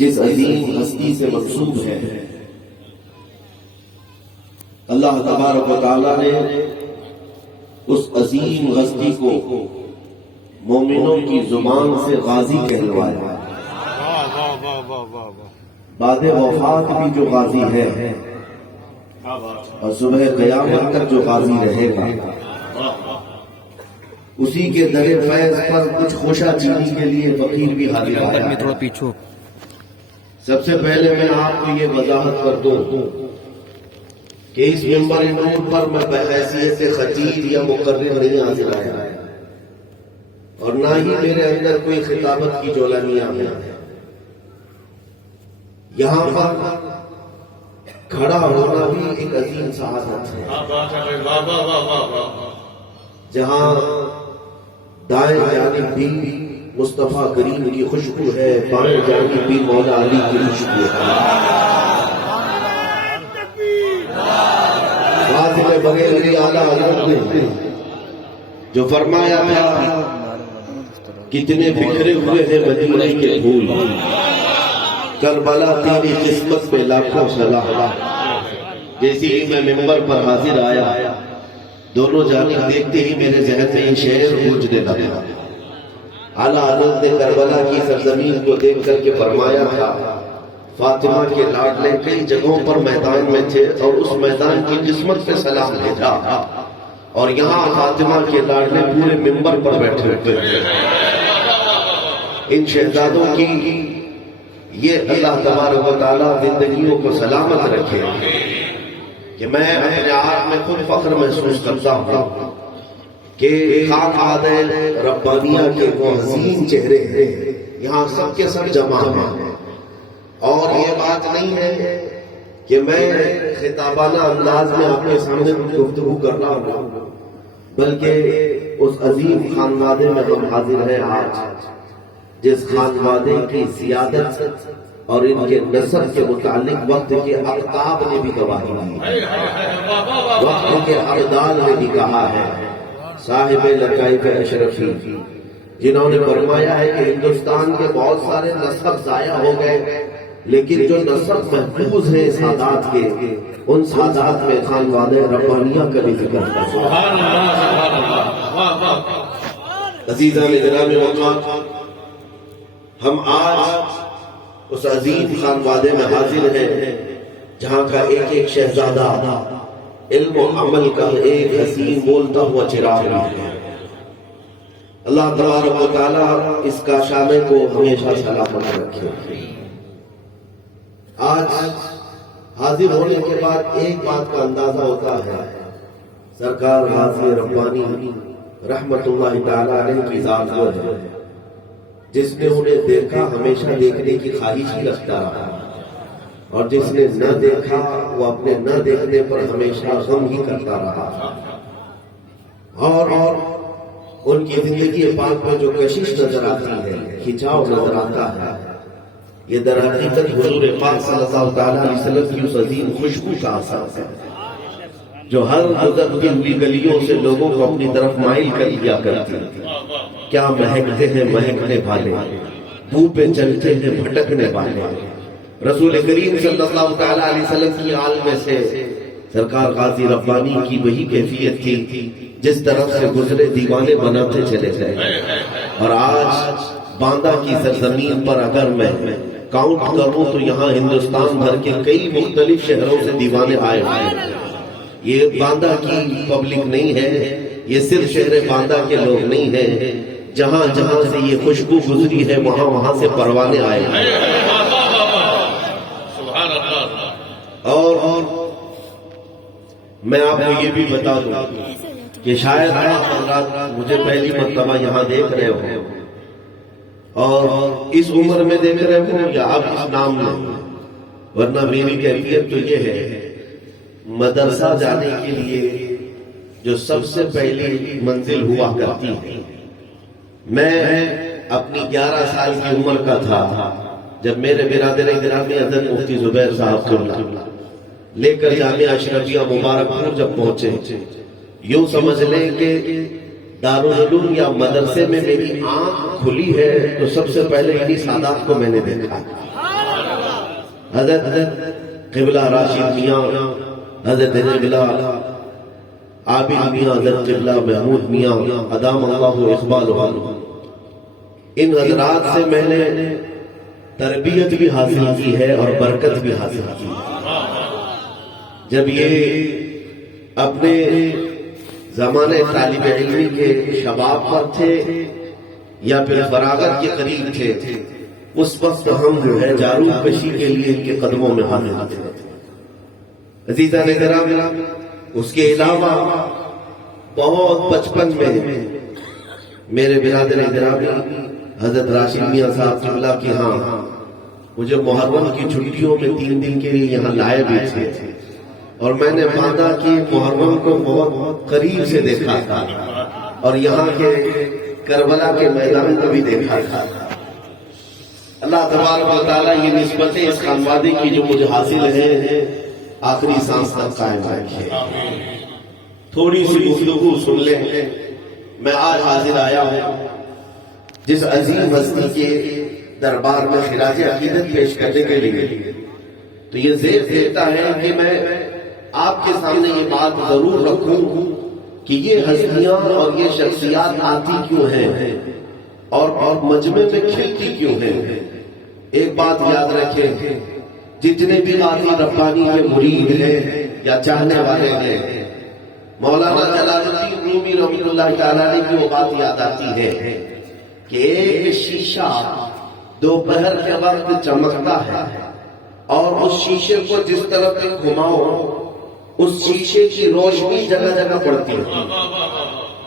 جس عظیم ہستی سے منسوب ہے۔ اللہ تبارک و تعالیٰ نے اس عظیم ہستی کو مومنوں کی زبان سے غازی کہلوایا۔ بعد وفات بھی جو غازی ہے اور صبح قیامت تک جو غازی رہے گا، اسی کے در فیض پر کچھ خوشا چینی کے لیے فقیر بھی حاضر آیا ہے۔ سب سے پہلے میں آپ کو یہ وضاحت کر دوں کہ اس منبر نور پر میں بحیثیت خطیب یا مقرر نہیں حاضر آیا اور نہ ہی میرے اندر کوئی خطابت کی جولانیاں ہیں۔ یہاں پر کھڑا ہونا بھی ایک عظیم سعادت ہے، جہاں دائیں جانب بھی مصطفیٰ کریم کی خوشبو ہے، بائیں جانب بھی مولا علی کی خوشبو ہے۔ فاطمہ بغیری اعلیٰ حضرت نے جو فرمایا تھا، کتنے بکھرے ہوئے ہیں مدینے کے پھول، کربلا تیری قسمت پہ لاکھوں سلام۔ جیسے ہی میں منبر پر حاضر آیا، دونوں جانب دیکھتے ہی میرے ذہن میں یہ شعر گونجنے لگا۔ اعلیٰ حضرت نے کربلا کی سرزمین کو دیکھ کر کے فرمایا تھا، فاطمہ کے لاڈلے کئی جگہوں پر میدان میں تھے اور اس میدان کی قسمت پہ سلام بھیجا، اور یہاں فاطمہ کے لاڈلے پورے منبر پر بیٹھے ہوئے تھے۔ ان شہزادوں کی یہ اللہ تبارک و تعالیٰ زندگیوں کو سلامت رکھے کہ میں اپنے آپ میں خود فخر محسوس کرتا ہوں کہ خاکاد ربانیہ کے وہ حسین چہرے ہیں، یہاں سب کے سب جمع ہیں۔ اور یہ بات نہیں ہے کہ میں خطابانہ انداز میں آپ کے سامنے گفتگو کر رہا ہوں، بلکہ اس عظیم خانوادے میں ہم حاضر ہیں آج، جس خانوادے کی سیادت اور ان کے نسب کے متعلق وقت کے اقطاب نے بھی گواہی دی، وقت کے اقدال نے بھی کہا ہے۔ صاحب لطائف اشرفی جنہوں نے فرمایا ہے کہ ہندوستان کے بہت سارے نسب ضائع ہو گئے، لیکن جو نسب محفوظ ہیں سادات کے، ان سادات میں خانوادہ ربانیہ کا بھی ذکر ہے۔ عزیزان گرامی وقت، ہم آج اس عظیم خانوادے میں حاضر ہیں جہاں کا ایک ایک شہزادہ علم و عمل کا ایک حسین بولتا ہوا چراغ ہے۔ اللہ تبارک و تعالیٰ اس کا شامے کو ہمیشہ سلامت رکھے۔ آج حاضر ہونے کے بعد ایک بات کا اندازہ ہوتا ہے، سرکار غازی ربانی رحمت اللہ تعالیٰ علیہ کی ذات وہ ہے جس نے انہیں دیکھا ہمیشہ دیکھنے کی خواہش ہی رکھتا رہا، اور جس نے نہ دیکھا وہ اپنے نہ دیکھنے پر ہمیشہ غم ہی کرتا رہا۔ اور ان کی زندگی پاک میں جو کشش نظر آتی ہے، کھچاؤ نظر آتا ہے، یہ در حقیقت حضور پاک صلی اللہ تعالیٰ علیہ وسلم کی اس عظیم خوشبو کا اثر ہے جو ہر گزرتی ہوئی گلیوں سے لوگوں کو اپنی طرف مائل کر لیا کرتی ہے۔ کیا مہکتے ہیں مہکنے والے، بو پہ چلتے ہیں بھٹکنے والے۔ رسول کریم صلی اللہ تعالیٰ علیہ وسلم کی آل میں سے سرکار غازی ربانی کی وہی کیفیت تھی، جس طرف سے گزرے دیوانے بناتے چلے گئے۔ اور آج باندہ کی سرزمین پر اگر میں کاؤنٹ کروں تو یہاں ہندوستان بھر کے کئی مختلف شہروں سے دیوانے آئے ہوئے ہیں۔ یہ باندہ کی پبلک نہیں ہے، یہ صرف شہر باندہ کے لوگ نہیں ہیں، جہاں جہاں سے یہ خوشبو گزری ہے وہاں وہاں سے پروانے آئے ہیں۔ اور میں آپ کو یہ بھی بتا دوں کہ شاید آپ حضرات مجھے پہلی مرتبہ یہاں دیکھ رہے ہو اور اس عمر میں دیکھ رہے ہو یا اب اس نام میں، ورنہ میری کیفیت تو یہ ہے، مدرسہ جانے کے لیے جو سب سے پہلی منزل ہوا کرتی ہے، میں اپنی 11 سال کی عمر کا تھا جب میرے برادر گرامی حضرت مفتی زبیر صاحب کو لے کر جامعہ اشرفیہ مبارک پور جب پہنچے، یوں سمجھ لیں کہ دارالعلوم یا مدرسے میں میری آنکھ کھلی ہے تو سب سے پہلے انہی سادات کو میں نے دیکھا۔ حضرت قبلہ راشد میاں، حضرت قبلہ عابد میاں، حضرت قبلہ محمود میاں ادام اللہ اقبالہ، ان حضرات سے میں نے تربیت بھی حاصل کی ہے اور برکت بھی حاصل کی ہے۔ جب یہ اپنے زمانے طالب علمی کے شباب پر تھے یا پھر فراغت کے قریب تھے، اس وقت ہم جو ہے جارو کشی کے لیے ان کے قدموں میں حاضر تھے۔ عزیزان کرام، اس کے علاوہ بہت بچپن میں میرے برادر گرامی حضرت راشد میاں صاحب قبلہ کے ہاں مجھے محرم کی چھٹیوں میں 3 دن کے لیے یہاں لائے بھی تھے، اور میں نے باندھا کہ محرم کو بہت قریب سے دیکھا تھا اور یہاں کے کربلا کے میدان کو بھی دیکھا تھا۔ اللہ تبارک و تعالیٰ یہ نسبتیں اس خانوادے کی جو مجھے حاصل ہیں آخری سانس تک قائم رکھے۔ تھوڑی سی گفتگو سن لیں۔ میں آج حاضر آیا ہوں جس عظیم ہستی کے دربار میں خراج عقیدت پیش کرنے کے لیے، تو یہ زیر دیتا ہے کہ میں آپ کے سامنے یہ بات ضرور رکھوں کہ یہ ہستیاں اور یہ شخصیات آتی کیوں ہیں اور مجمع میں کھلتی کیوں ہیں۔ ایک بات یاد رکھیں، جتنے بھی غازی ربانی کے مرید ہیں یا چاہنے والے ہیں، مولانا جلال الدین رومی رحمۃ اللہ تعالیٰ علیہ کی وہ بات یاد آتی ہے کہ ایک شیشہ دوپہر کے وقت چمکتا ہے اور اس شیشے کو جس طرف گھماؤ اس شیشے کی روشنی جگہ جگہ پڑتی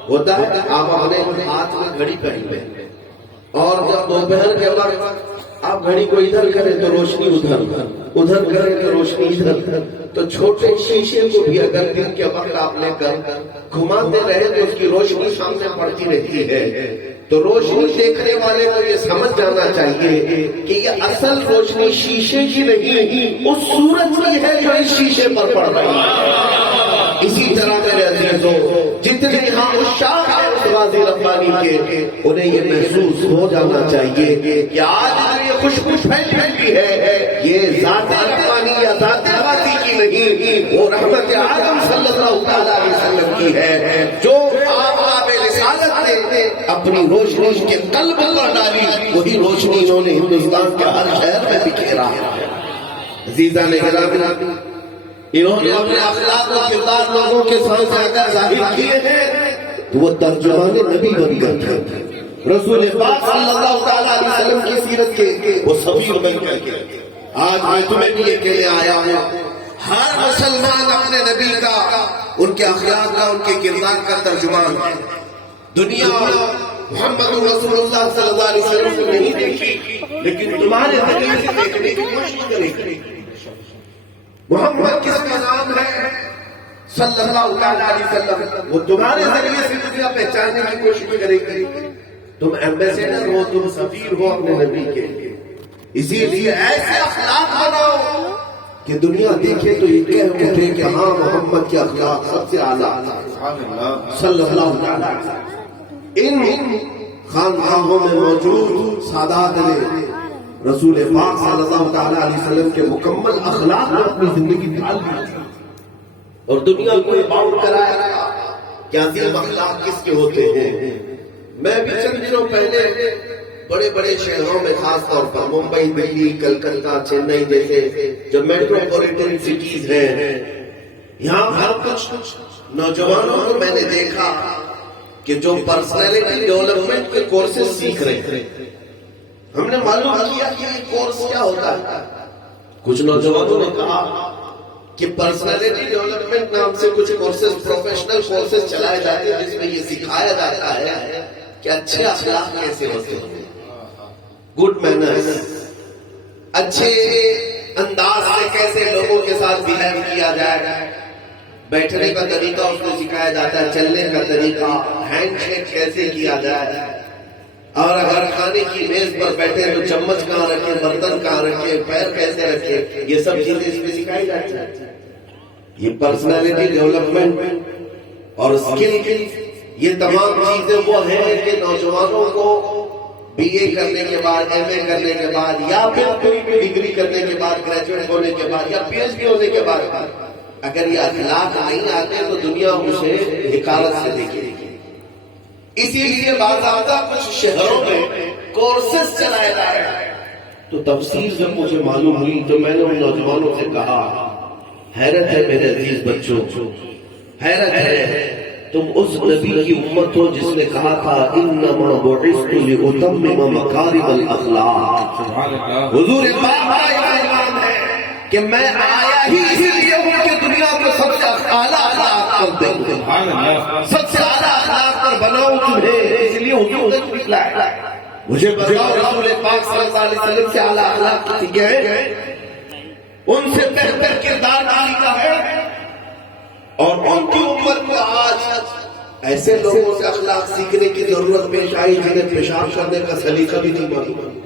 ہوتا ہے۔ آپ اپنے ہاتھ میں گھڑی پہنی ہوئے اور جب دوپہر کے وقت آپ گھڑی کو ادھر کریں تو روشنی ادھر کریں تو روشنی ادھر، تو چھوٹے شیشے کو بھی اگر دن کے وقت آپ لے کر گھماتے رہے تو اس کی روشنی سامنے پڑتی رہتی ہے۔ تو روشنی دیکھنے والے کو یہ سمجھ جانا چاہیے کہ یہ اصل روشنی شیشے کی نہیں، اس سورج کی ہے جو اس شیشے پر پڑ رہی ہے۔ اسی طرح میرے عزیزوں، جتنے یہاں عشاق ہیں اس غازی ربانی کے، انہیں یہ محسوس ہو جانا چاہیے کہ آج یہ خوشبو پھیلی ہے، یہ ذات ربانی یا ذات غازی کی نہیں، وہ رحمت عالم صلی اللہ تعالیٰ علیہ وسلم کی ہے، جو آب رسالت نے اپنی روشنی کے قلب پر ڈالی، وہی روشنی انہوں نے ہندوستان کے ہر شہر میں بکھیرا ہے۔ عزیزان گرامی، انہوں نے اپنے اخلاق و کردار لوگوں کے سامنے اگر ظاہر کیے ہیں تو وہ ترجمان نبی بن کر تھے، رسول پاک صلی اللہ تعالیٰ علیہ وسلم کی سیرت کے وہ سفیر بن کر کے۔ آج میں تمہیں بھی یہ کہنے آیا ہوں، ہر مسلمان اپنے نبی کا، ان کے اخلاق کا، ان کے کردار کا ترجمان ہے۔ دنیا محمد رسول اللہ صلی اللہ علیہ وسلم کو نہیں دیکھی، لیکن تمہارے ذریعے سے دیکھنے کی کوشش کرے گی۔ محمد کس کا نام ہے؟ صلی اللہ تعالیٰ علیہ وسلم، وہ تمہارے ذریعے سے دنیا پہچاننے کی کوشش کرے گی۔ تم ایمبیسیڈر ہو، تم سفیر ہو اپنے نبی کے، اسی لیے ایسے اخلاق بناؤ کہ دنیا دیکھے تو یہ کہہ اٹھے کہ ہاں محمد کے اخلاق سب سے اعلیٰ صلی اللہ تعالیٰ علیہ وسلم۔ ان خانقاہوں میں موجود سادات نے رسول پاک صلی اللہ تعالیٰ علیہ وسلم کے مکمل اخلاق میں اپنی زندگی ڈال دی اور دنیا کو باؤنڈ کرایا کہ عظیم اخلاق کس کے ہوتے ہیں۔ میں بھی چند دنوں پہلے بڑے بڑے شہروں میں، خاص طور پر ممبئی، دلی، کلکتہ، چنئی جیسے جو میٹروپولیٹن سٹیز ہیں، یہاں ہر کچھ نوجوانوں کو میں نے دیکھا کہ جو پرسنالٹی ڈیولپمنٹ کے کورسز سیکھ رہے ہیں۔ ہم نے معلوم کیا کہ یہ کورس کیا ہوتا ہے۔ کچھ نوجوانوں نے کہا کہ پرسنالٹی ڈیولپمنٹ نام سے کچھ کورسز، پروفیشنل کورسز چلائے جاتے ہیں جس میں یہ سکھایا جاتا ہے کہ اچھے اخلاق کیسے ہوتے ہیں، گڈ مینرز، اچھے انداز سے کیسے لوگوں کے ساتھ بہیو کیا جائے، بیٹھنے کا طریقہ اس کو سکھایا جاتا ہے، چلنے کا طریقہ، ہینڈ شیک کیسے کیا جائے، اور اگر کھانے کی میز پر بیٹھے تو چمچ کہاں رکھے، برتن کہاں رکھے، پیر کیسے رکھے، یہ سب چیزیں اس میں سکھائی جاتی ہیں۔ یہ پرسنالٹی ڈیولپمنٹ اور اسکل، یہ تمام چیزیں وہ ہیں کہ نوجوانوں کو بی اے کرنے کے بعد، ایم اے کرنے کے بعد، یا پھر کوئی بھی ڈگری کرنے کے بعد، گریجویٹ ہونے کے بعد، یا پی ایچ ڈی ہونے کے بعد اگر یہ اخلاق نہیں آتے تو دنیا اسے حقارت سے دیکھے گی۔ اسی لیے باضابطہ کچھ شہروں میں کورسز چلائے جا رہے ہیں۔ تو تفصیل جب مجھے معلوم ہوئی تو میں نے ان نوجوانوں سے کہا حیرت ہے میرے عزیز بچوں، حیرت ہے تم اس نبی کی امت ہو جس نے کہا تھا انما بعثت لاتمم مکارم الاخلاق۔ حضور پاک کا اعلان ہے کہ میں آیا ہی اسی لیے ہوں کہ دنیا کو سب سے اعلیٰ اخلاق پر دوں، سب سے اعلیٰ اخلاق پر بناؤں تمہیں، اس لیے حضور نے نکلا ہے۔ مجھے بتاؤ رسول پاک صلی اللہ علیہ وسلم سے اعلیٰ اخلاق کی کیا ہے؟ ان سے بہتر کردار کسی کا ہے؟ اور ان کی امت کو آج ایسے لوگوں سے اخلاق سیکھنے کی ضرورت پیش آئی جنہیں پیشاب کرنے کا سلیقہ بھی نہیں معلوم۔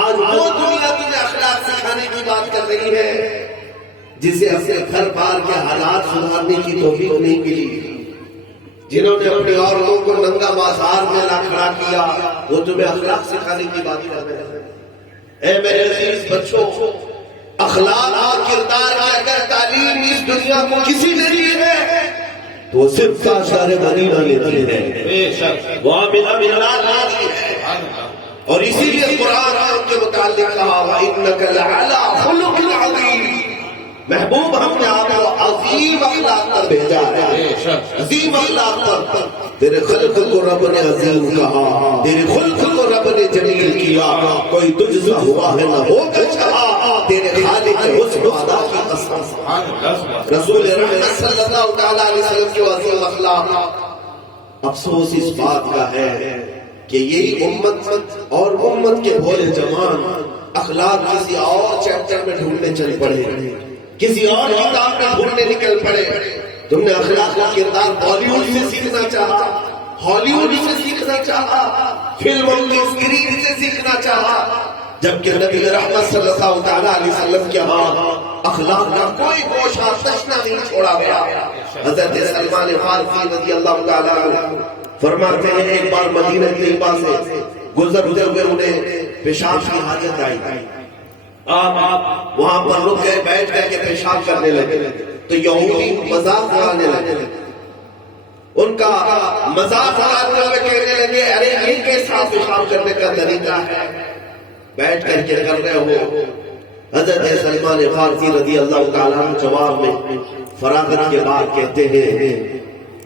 آج وہ دنیا تمہیں اخلاق سکھانے کی بات کر رہی ہے جسے اپنے گھر بار کے حالات سدھارنے کی توفیق نہیں ملی، جنہوں نے اپنی عورتوں کو ننگا بازار میں لا کھڑا کیا، وہ تمہیں اخلاق سکھانے کی بات کر رہے ہیں۔ اے میرے عزیز بچوں، اخلاق اور کردار کی اگر تعلیم اس دنیا کو کسی نے دی ہے تو وہ صرف تاجدار مدینہ لیتی ہے، وہ آمنہ بن العاص ہے۔ اور اسی لیے قرآن نے ان کے متعلق کہا وَإِنَّكَ لَعَلَىٰ خُلُقٍ عَظِيمٍ، محبوب ہم نے آپ کو عظیم اخلاق پر بھیجا ہے، عظیم اخلاق پر۔ تیرے خلق کو رب نے عظیم کہا، تیرے خلق کو رب نے جمیل کیا، کوئی تجھ سا ہوا ہے نہ ہوگا چاہا، تیرے خالق حسن و ادا کی قسم۔ رسول رحمت صلی اللہ تعالیٰ علیہ وسلم کے عظیم اخلاق۔ افسوس اس بات کا ہے کہ یہی امت اور امت کے بھولے جوان اخلاق کسی اور چیپٹر میں ڈھونڈنے چل پڑے، کسی اور کتاب میں ڈھونڈنے نکل پڑے۔ تم نے اخلاق کا کردار بالی ووڈ سے سیکھنا چاہا، ہالی ووڈ سے سیکھنا چاہا، فلموں کی اسکرین سے سیکھنا چاہا، جبکہ نبی رحمت صلی اللہ تعالیٰ علیہ وسلم کے ہاں اخلاق کا کوئی گوشہ تشنا نہیں چھوڑا گیا۔ حضرت سلمان فارسی رضی اللہ تعالیٰ عنہ فرماتے ہیں ایک بار مدینہ طیبہ سے گزرتے ہوئے انہیں پیشاب کی حاجت آئی، آپ وہاں پر رک گئے، بیٹھ کر کے پیشاب کرنے لگے تو یہودی مذاق اڑانے لگے، ان کا مذاق اڑاتے ہوئے کہنے لگے ارے یہ کیسا پیشاب کرنے کا طریقہ ہے، بیٹھ کر کے کر رہے ہو۔ حضرت سلمان فارسی رضی اللہ تعالیٰ عنہ جواب میں فراغت کے بعد کہتے ہیں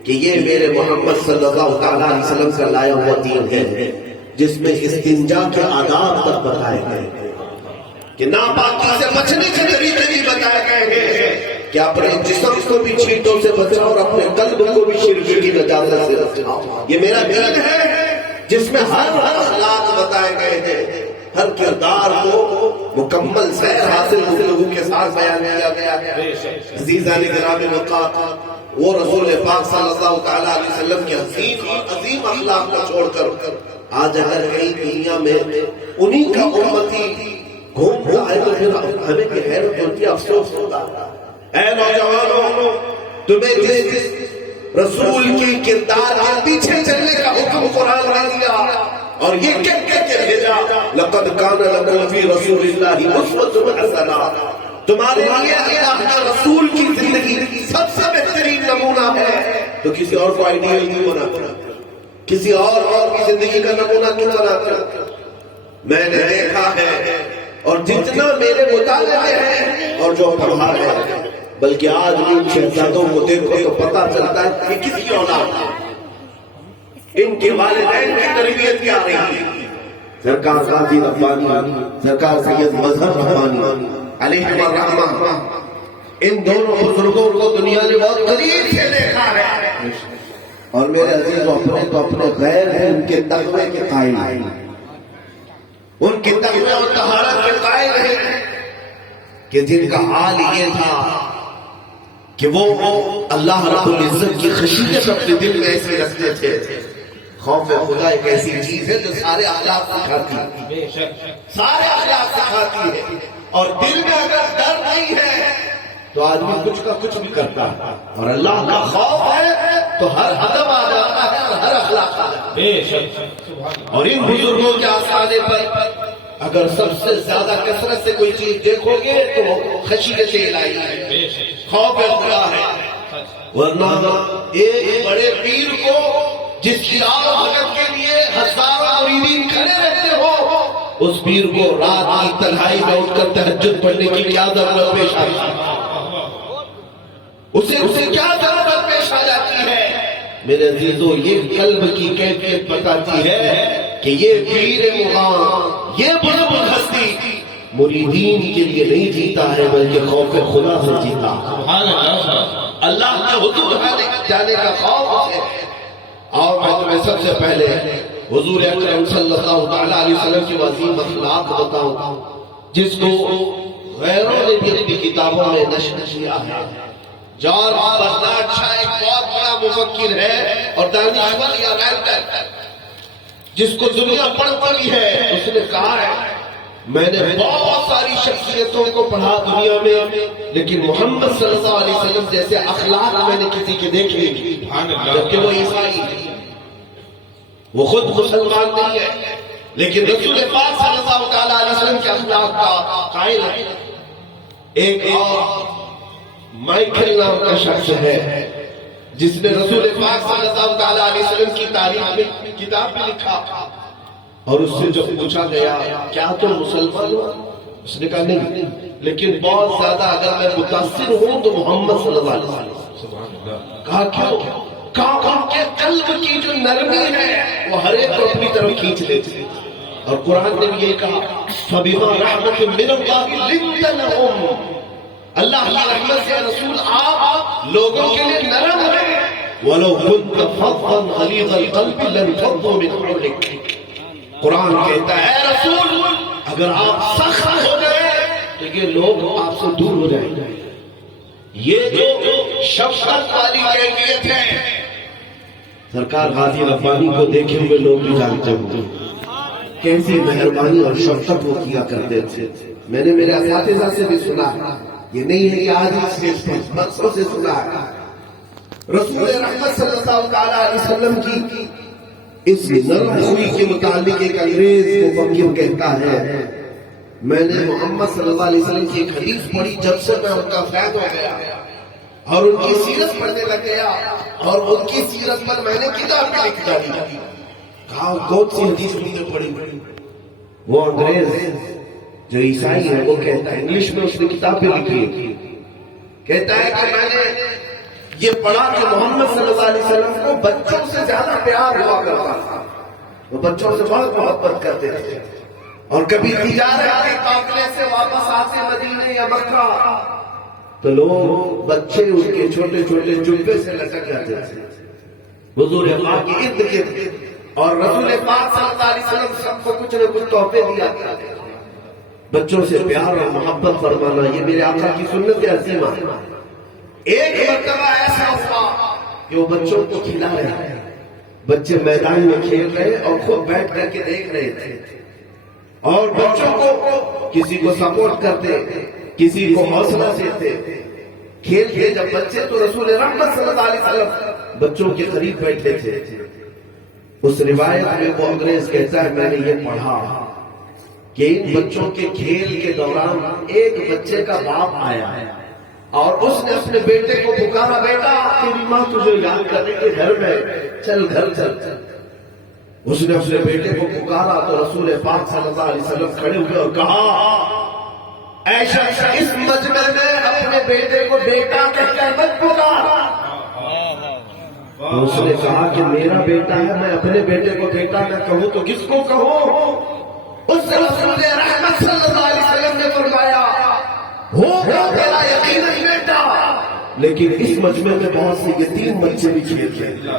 کہ یہ میرے محمد صلی اللہ تعالیٰ علیہ وسلم کا لایا ہوا دین ہے جس میں استنجا کے آداب تک بتائے گئے کہ ناپاکی سے بچنے کے طریقے بھی بتائے گئے ہیں کہ اپنے جسم کو بھی چھینٹوں سے بچاؤ اور اپنے قلب کو بھی شرک کی نجاست سے بچاؤ۔ یہ میرا دین ہے جس میں ہر اخلاق بتائے گئے ہیں، ہر کردار کو مکمل سیر حاصل گفتگو کے ساتھ بیان کیا گیا ہے۔ عزیزان گرامی وقات، وہ رسول پاک صلی اللہ تعالیٰ علیہ وسلم کے عظیم اخلاق کو چھوڑ کر آج اگر کئی دنیا میں انہی کا امتی گھوم رہا ہے تو پھر ہمیں کہ حیرت ہوتی ہے، افسوس ہوتا ہے۔ اے نوجوانوں، تمہیں جس رسول کے کردار کے پیچھے چلنے کا حکم قرآن نے دیا اور یہ کہہ کے بھیجا لقد کان لکم فی رسول اللہ اسوۃ حسنہ، تمہارے لیے اللہ کے رسول کی زندگی سب سے بہترین نمونہ ہے، تو کسی اور کو آئیڈیل کیوں بناتے، کسی اور کی زندگی کا نمونہ کیوں بناتے؟ میں نے دیکھا ہے اور جتنا میرے مطالعے ہیں اور جو پڑھا ہے، بلکہ آج بھی ان شہزادوں کو دیکھو تو پتہ چلتا ہے کہ کس کی اولاد ان کے والدین کی تربیت کیا رہی ہے۔ سرکار غازی ربانی، سرکار سید مظہر ربانی علیہ الرحمہ، ان دونوں بزرگوں کو دنیا نے بہت قریب سے دیکھا ہے اور میرے عزیز اپنے تو اپنے غیر ہیں، ان کے تقوی کے قائل ہیں، ان کے تقوی اور طہارت کے قائل ہیں کہ جن کا حال یہ تھا کہ وہ اللہ رب العزت کی خشیت اپنے دل میں ایسے رکھتے تھے۔ خوف خدا ایک ایسی چیز ہے جو سارے اخلاق سکھاتی ہے، سارے اخلاق سکھاتی ہے، اور دل میں اگر ڈر نہیں ہے تو آدمی کچھ کا کچھ بھی کرتا ہے، اور اللہ کا خوف ہے تو ہر ادب آ جاتا ہے اور ہر اخلاق آ جاتا ہے. اور ان بزرگوں کے آستانے پر اگر سب سے زیادہ کثرت سے کوئی چیز دیکھو گے تو خشیت الہی ہے، خوف خدا ہے. ورنہ ایک بڑے پیر کو جس کی آمد کے لیے ہزاروں مریدین کھڑے رہتے ہو، اس پیر کو رات کی تنہائی میں اٹھ کر تہجد پڑھنے کی کیا ضرورت پیش آتی ہے؟ اسے کیا ضرورت پیش آ جاتی ہے؟ میرے عزیزو، یہ قلب کی کیفیت بتاتی ہے کہ یہ پیر مغان، یہ بزرگ ہستی مریدین کے لیے نہیں جیتا ہے بلکہ خوف خدا سے جیتا. اللہ کے حضور جانے کا خوف ہے. اور میں تمہیں سب سے پہلے حضور اکرم صلی اللہ تعالیٰ علیہ وسلم کی عظیم اخلاق بتاؤں جس کو غیروں نے بھی اپنی کتابوں میں نشر کیا ہے. جارج برنارڈ شاہ ایک بہت بڑا مفکر ہے اور دانشور یا رائٹر جس کو دنیا پڑھتی ہے. اس نے کہا ہے میں نے بہت ساری شخصیتوں کو پڑھا دنیا میں، لیکن محمد صلی اللہ علیہ وسلم جیسے اخلاق میں نے کسی کے دیکھے نہیں، جبکہ وہ عیسائی ہے، وہ خود مسلمان نہیں ہے، لیکن رسول پاک صلی اللہ تعالیٰ علیہ وسلم کے اخلاق کا قائل ہے. ایک اور مائیکل نام کا شخص ہے جس نے رسول پاک صلی اللہ تعالیٰ علیہ وسلم کی تاریخ میں کتاب بھی لکھا، اور اس سے جب پوچھا گیا کیا تم مسلمان ہو؟ اس نے کہا نہیں، لیکن بہت زیادہ اگر میں متاثر ہوں تو محمد صلی اللہ علیہ وسلم. کہا کیوں؟ کہا کہ قلب کی جو نرمی ہے وہ ہر ایک کو اپنی طرف کھینچ لیتی. اور قرآن نے بھی یہ کہا فَبِمَا رَحْمَةٍ مِّنَ اللَّهِ لِنْتَ لَهُمْ، اللہ کی رحمت سے رسول آپ لوگوں کے لیے نرم ہیں. وَلَوْ كُنْتَ فَظًّا غَلِيظَ الْقَلْبِ لَانفَضُّوا مِنْ حَوْلِكَ. قرآن کہتا ہے رسول اگر آپ سخت ہو گئے تو یہ لوگ آپ سے دور ہو جائیں گے. یہ جو شفقت والی کیفیت ہے سرکار غازی ربانی کو دیکھے ہوئے لوگ بھی جانتے ہوں کیسی مہربانی اور شفقت وہ کیا کرتے تھے. میں نے میرے اساتذہ سے بھی سنا، یہ نہیں ہے کہ آج اس برسوں سے سنا ہے. رسول رحمت صلی اللہ تعالیٰ علیہ وسلم کی اس نرم خوئی کے متعلق ایک انگریز مفکر کہتا ہے میں نے محمد صلی اللہ علیہ وسلم کی ایک حدیث پڑھی جب سے میں ان کا فین ہو گیا اور ان کی سیرت پڑھنے لگ گیا اور ان کی سیرت پر میں نے کتاب بھی لکھ ڈالی. کہا کون سی حدیث تم نے پڑھی؟ وہ انگریز جو عیسائی ہے وہ کہتا ہے، انگلش میں اس نے کتاب بھی لکھی، کہتا ہے کہ میں نے یہ پڑھا کہ محمد صلی اللہ علیہ وسلم کو بچوں سے زیادہ پیار ہوا کرتا تھا. وہ بچوں سے بہت محبت کرتے تھے اور کبھی تجارت کے قافلے سے واپس آتے مدینے یا مکہ تو لوگ بچے ان کے چھوٹے چھوٹے جبے سے لٹک جاتے تھے حضور پاک کے ارد گرد، اور رسول پاک صلی اللہ علیہ وسلم سب کو کچھ نہ کچھ تحفے دیا کرتے تھے. بچوں سے پیار اور محبت فرمانا یہ میرے آقا کی سنت عظیمہ ہے. ایک مرتبہ ایسا ہوا کہ وہ بچوں کو کھلا رہے ہیں، بچے میدان میں کھیل رہے اور خود بیٹھ کر کے دیکھ رہے تھے اور بچوں کو کسی کو سپورٹ کرتے کسی کو حوصلہ دیتے. کھیل کے جب بچے تو رسول رحمت صلی اللہ علیہ وسلم بچوں کے قریب بیٹھے تھے. اس روایت میں وہ انگریز کہتا ہے میں نے یہ پڑھا کہ ان بچوں کے کھیل کے دوران ایک بچے کا باپ آیا اور اس نے اپنے بیٹے کو پکارا بیٹا تیری ماں تجھے یاد کرنے کے گھر میں چل گھر چل. اس نے اپنے بیٹے کو پکارا تو رسول پاک صلی اللہ علیہ وسلم کھڑے ہوئے اور کہا ایسا اس مجمع میں اپنے بیٹے کو بیٹا کہہ کر مت پکار. اس نے کہا کہ میرا بیٹا ہے میں اپنے بیٹے کو بیٹا نہ کہوں تو کس کو کہوں؟ اس رسول رحمت صلی اللہ علیہ وسلم نے فرمایا ہوگا تیرا یقیناً بیٹا، لیکن اس مجمع میں بہت سے یتیم بچے بھی کھیلتے ہیں.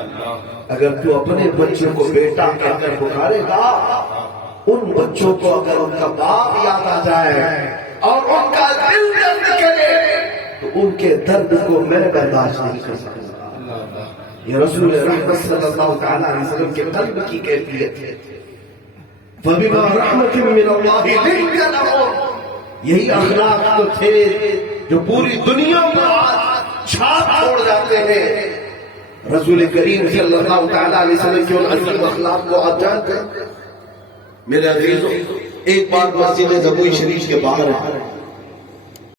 اگر تو اپنے بچوں کو بیٹا کہہ کر پکارے گا ان بچوں کو اگر ان کا باپ یاد آ جائے اور ان کا دل درد کرے تو ان کے درد کو میں برداشت نہیں کر سکتا. یہ رسول رحمت صلی اللہ تعالیٰ علیہ وسلم کے قلب کی کیفیت ہے. فَبِمَا رَحْمَةٍ مِّنَ اللَّهِ لِنْتَ لَهُمْ. یہی اخلاق تو تھے جو پوری دنیا پر چھاپ چھوڑ جاتے ہیں. رسول کریم صلی اللہ تعالیٰ علیہ وسلم کے ان عظیم اخلاق کو آپ جانتے ہیں؟ میرے عزیزوں، ایک بات مسجد نبوی شریف کے باہر ہے،